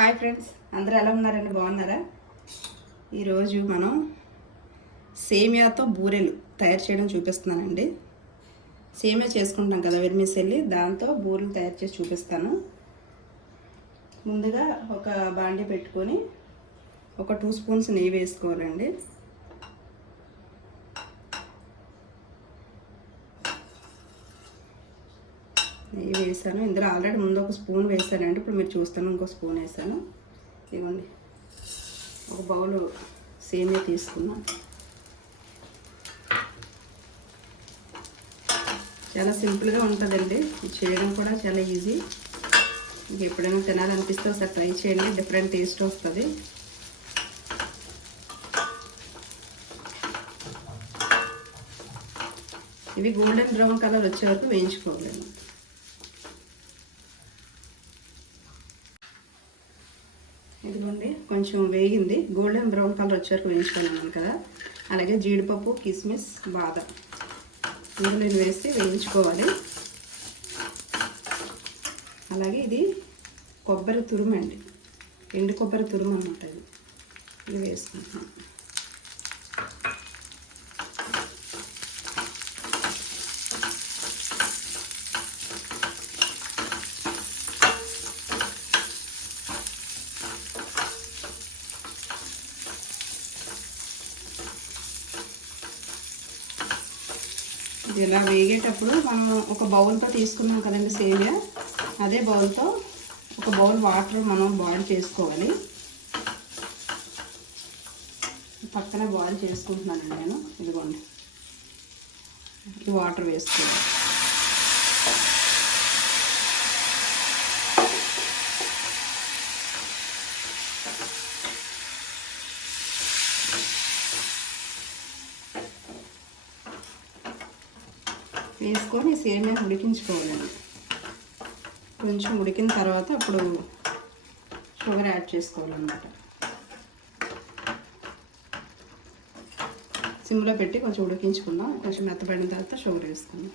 Hi friends, అందరూ ఎలా ఉన్నారండి? బాగున్నారా? ఈరోజు మనం సేమియాతో బూరెలు తయారు చేయడం చూపిస్తున్నానండి. సేమియా చేసుకుంటాం కదా వెర్మిసెల్లి, దాంతో బూరెలు తయారు చేసి చూపిస్తాను. ముందుగా ఒక బాండి పెట్టుకొని ఒక 2 స్పూన్స్ నెయ్యి వేసుకోవాలండి. నెయ్యి వేసాను. ఇందులో ఆల్రెడీ ముందు ఒక స్పూన్ వేసానండి. ఇప్పుడు మీరు చూస్తాను, ఇంకో స్పూన్ వేసాను. ఇవ్వండి, ఒక బౌల్ సేమియా తీసుకున్నాం. చాలా సింపుల్గా ఉంటుందండి, ఇది చేయడం కూడా చాలా ఈజీ. మీకు ఎప్పుడైనా తినాలనిపిస్తే ఒకసారి ట్రై చేయండి, డిఫరెంట్ టేస్ట్ వస్తుంది. ఇవి గోల్డెన్ బ్రౌన్ కలర్ వచ్చే వరకు వేయించుకోవాలి. ఇదిగోండి, కొంచెం వేగింది. గోల్డెన్ బ్రౌన్ కలర్ వచ్చే వరకు వేయించుకోవాలన్నాను కదా. అలాగే జీడిపప్పు, కిస్మిస్, బాదం ఇందులో వేసి వేయించుకోవాలి. అలాగే ఇది కొబ్బరి తురుము అండి, ఎండు కొబ్బరి తురుము అన్నమాట. ఇది వేసుకుంటున్నాం. ఇది ఇలా వేగేటప్పుడు మనం ఒక బౌల్తో తీసుకున్నాం కదండి సేమియా, అదే బౌల్తో ఒక బౌల్ వాటర్ మనం బాయిల్ చేసుకోవాలి. పక్కన బాయిల్ చేసుకుంటున్నానండి నేను. ఇదిగోండి, ఈ వాటర్ వేసుకోవాలి. వేసుకొని సేమియా ఉడికించుకోవాలండి. కొంచెం ఉడికిన తర్వాత అప్పుడు షుగర్ యాడ్ చేసుకోవాలన్నమాట. సిమ్లో పెట్టి కొంచెం ఉడికించుకుందాం. కొంచెం మెత్తబడిన తర్వాత షుగర్ వేసుకుందాం.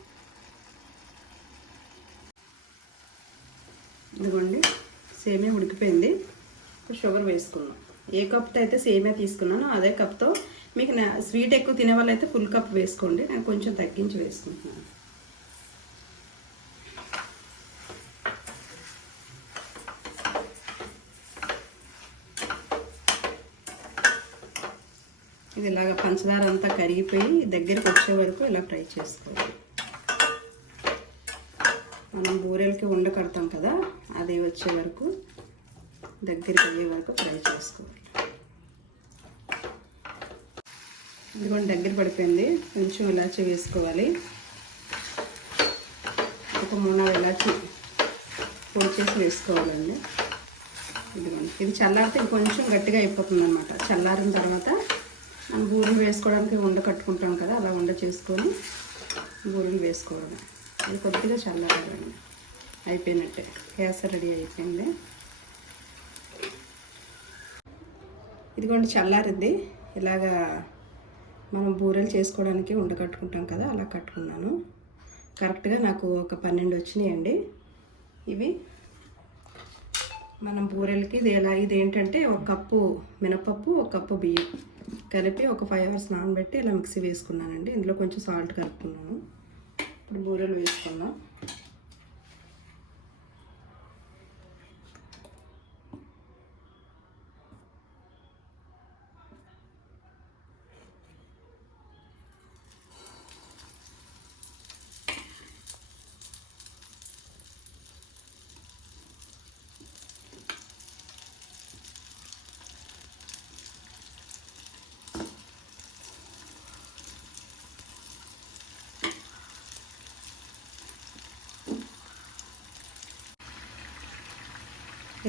ఇదిగోండి, సేమియా ఉడికిపోయింది. ఇప్పుడు షుగర్ వేసుకుందాం. ఏ కప్తో అయితే సేమియా తీసుకున్నానో అదే కప్తో, మీకు స్వీట్ ఎక్కువ తినే వాళ్ళైతే ఫుల్ కప్ వేసుకోండి. నేను కొంచెం తగ్గించి వేసుకుంటున్నాను. ఇది ఇలాగ పంచదార అంతా కరిగిపోయి దగ్గరికి వచ్చే వరకు ఇలా ఫ్రై చేసుకోవాలి. మనం బూరెలకి ఉండకడతాం కదా, అది వచ్చే వరకు దగ్గరికి అయ్యే వరకు ఫ్రై చేసుకోవాలి. ఇదిగోండి, దగ్గర పడిపోయింది. కొంచెం ఇలాచి వేసుకోవాలి. ఒక 3-4 ఇలాచి పొడి చేసి వేసుకోవాలండి. ఇదిగోండి, ఇది చల్లారితే కొంచెం గట్టిగా అయిపోతుంది అన్నమాట. చల్లారిన తర్వాత మనం బూరెలు వేసుకోవడానికి ఉండ కట్టుకుంటాం కదా, అలా ఉండ చేసుకొని బూరెలు వేసుకోవడం. అది కొద్దిగా చల్లారాలండి. అయిపోయినట్టే, కేసరి రెడీ అయిపోయింది. ఇదిగోండి, చల్లారింది. ఇలాగా మనం బూరెలు చేసుకోవడానికి ఉండ కట్టుకుంటాం కదా, అలా కట్టుకున్నాను. కరెక్ట్గా నాకు ఒక 12 వచ్చినాయండి. ఇవి మనం బూరెలకి ఇది ఏంటంటే, 1 కప్పు మినపప్పు, 1 కప్పు బియ్యం కలిపి ఒక 5 అవర్స్ నానబెట్టి ఇలా మిక్సీ వేసుకున్నానండి. ఇందులో కొంచెం సాల్ట్ కలుపుకున్నాను. ఇప్పుడు బూరెలు వేసుకుందాం.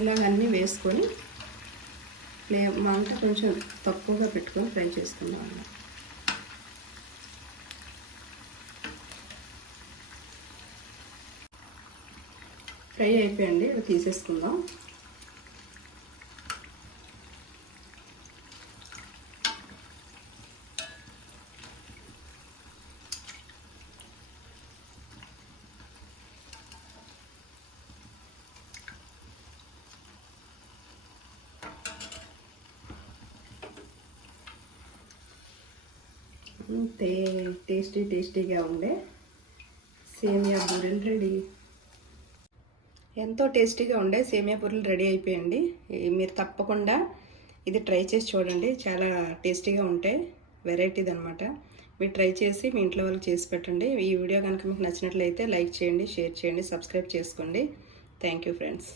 ఇలాగన్నీ వేసుకొని మంట కొంచెం తక్కువగా పెట్టుకొని ఫ్రై చేసుకుందాం. ఫ్రై అయిపోయండి, ఇవి తీసేసుకుందాం. అంతే, టేస్టీగా ఉండే సేమియా బూరెలు రెడీ. ఎంతో టేస్టీగా ఉండే సేమియా బూరెలు రెడీ అయిపోయండి. మీరు తప్పకుండా ఇది ట్రై చేసి చూడండి, చాలా టేస్టీగా ఉంటాయి. వెరైటీది అనమాట. మీరు ట్రై చేసి మీ ఇంట్లో వాళ్ళకి చేసి పెట్టండి. ఈ వీడియో కనుక మీకు నచ్చినట్లయితే లైక్ చేయండి, షేర్ చేయండి, సబ్స్క్రైబ్ చేసుకోండి. Thank you friends.